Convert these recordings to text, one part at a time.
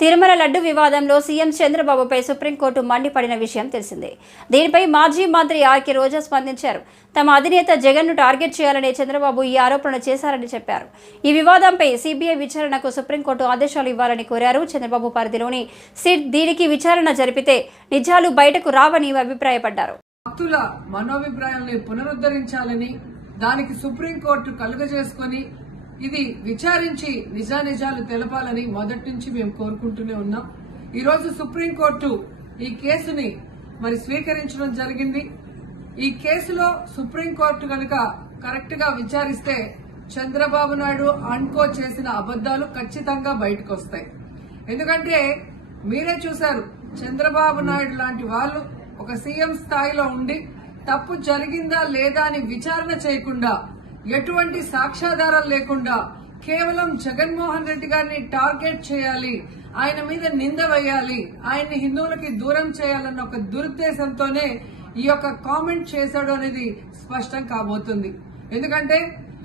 తిరుమల లడ్డు వివాదంలో సీఎం చంద్రబాబుపై సుప్రీంకోర్టు మండిపడిన విషయం తెలిసిందే. దీనిపై మాజీ మంత్రి ఆర్కే రోజా స్పందించారు. తమ అధినేత జగన్ను టార్గెట్ చేయాలనే చంద్రబాబు ఈ ఆరోపణలు చేశారని చెప్పారు. ఈ వివాదంపై సిబిఐ విచారణకు సుప్రీంకోర్టు ఆదేశాలు ఇవ్వాలని కోరారు. చంద్రబాబు పరిధిలోని సిట్ దీనికి విచారణ జరిపితే నిజాలు బయటకు రావని అభిప్రాయపడ్డారు. భక్తుల మనోభిప్రాయాలను పునరుద్ధరించాలని దానికి సుప్రీంకోర్టు కలుగజేసుకొని ఇది విచారించి నిజానిజాలు తెలపాలని మొదటి నుంచి మేము కోరుకుంటూనే ఉన్నాం. ఈరోజు సుప్రీంకోర్టు ఈ కేసుని స్వీకరించడం జరిగింది. ఈ కేసులో సుప్రీంకోర్టు కనుక కరెక్ట్ గా విచారిస్తే చంద్రబాబు నాయుడు అన్కో చేసిన అబద్దాలు ఖచ్చితంగా బయటకు వస్తాయి. ఎందుకంటే మీరే చూశారు, చంద్రబాబు నాయుడు లాంటి వాళ్ళు ఒక సీఎం స్థాయిలో ఉండి తప్పు జరిగిందా లేదా అని విచారణ చేయకుండా, ఎటువంటి సాక్ష్యాధారాలు లేకుండా కేవలం జగన్మోహన్ రెడ్డి గారిని టార్గెట్ చేయాలి, ఆయన మీద నింద వేయాలి, ఆయన్ని హిందువులకి దూరం చేయాలన్న ఒక దురుద్దేశంతోనే ఈ యొక్క కామెంట్ చేశాడు అనేది స్పష్టం కాబోతుంది. ఎందుకంటే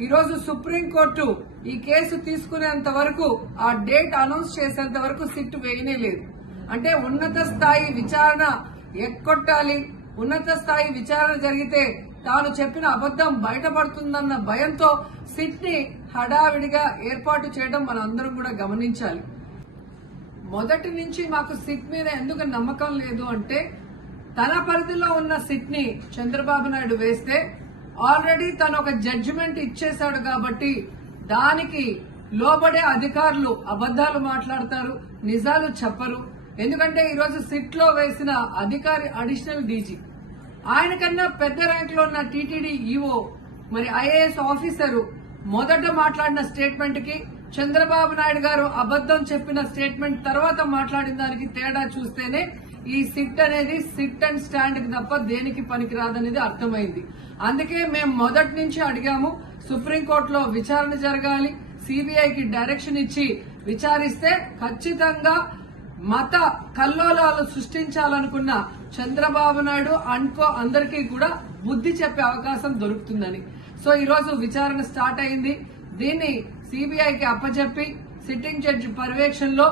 ఈరోజు సుప్రీంకోర్టు ఈ కేసు తీసుకునేంత వరకు, ఆ డేట్ అనౌన్స్ చేసేంత వరకు సిట్ వేయనే లేదు. అంటే ఉన్నత స్థాయి విచారణ ఎక్కొట్టాలి, ఉన్నత స్థాయి విచారణ జరిగితే తాను చెప్పిన అబద్దం బయటపడుతుందన్న భయంతో సిట్ ని హడావిడిగా ఏర్పాటు చేయడం మనందరం కూడా గమనించాలి. మొదటి నుంచి మాకు సిట్ మీద ఎందుకు నమ్మకం లేదు అంటే, తన పరిధిలో ఉన్న సిట్ ని చంద్రబాబు నాయుడు వేస్తే ఆల్రెడీ తను ఒక జడ్జిమెంట్ ఇచ్చేశాడు కాబట్టి దానికి లోబడే అధికారులు అబద్దాలు మాట్లాడతారు, నిజాలు చెప్పరు. ఎందుకంటే ఈరోజు సిట్ లో వేసిన అధికారి అడిషనల్ డీజీ, ఆయన కన్నా పెద్ద ర్యాంక్ లో ఉన్న టీటీడీ ఈఓ, ఐఏఎస్ ఆఫీసరు మొదట మాట్లాడిన స్టేట్మెంట్ కి చంద్రబాబు నాయుడు గారు అబద్దం చెప్పిన స్టేట్మెంట్ తర్వాత మాట్లాడిన దానికి తేడా చూస్తేనే ఈ సిట్ అనేది సిట్ అండ్ స్టాండ్ కి తప్ప దేనికి పనికిరాదనేది అర్థమైంది. అందుకే మేము మొదటి నుంచి అడిగాము, సుప్రీంకోర్టులో విచారణ జరగాలి, సిబిఐకి డైరెక్షన్ ఇచ్చి విచారిస్తే ఖచ్చితంగా మత కల్లోలాలు సృష్టించాలనుకున్న చంద్రబాబు నాయుడు అన్కో అందరికీ కూడా బుద్ధి చెప్పే అవకాశం దొరుకుతుందని. సో ఈరోజు విచారణ స్టార్ట్ అయింది. దీన్ని సిబిఐకి అప్పచెప్పి సిట్టింగ్ జడ్జి పర్యవేక్షణలో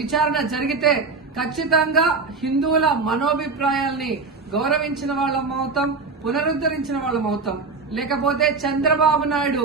విచారణ జరిగితే ఖచ్చితంగా హిందువుల మనోభిప్రాయాల్ని గౌరవించిన వాళ్ళం అవుతాం, పునరుద్ధరించిన వాళ్ళం అవుతాం. లేకపోతే చంద్రబాబు నాయుడు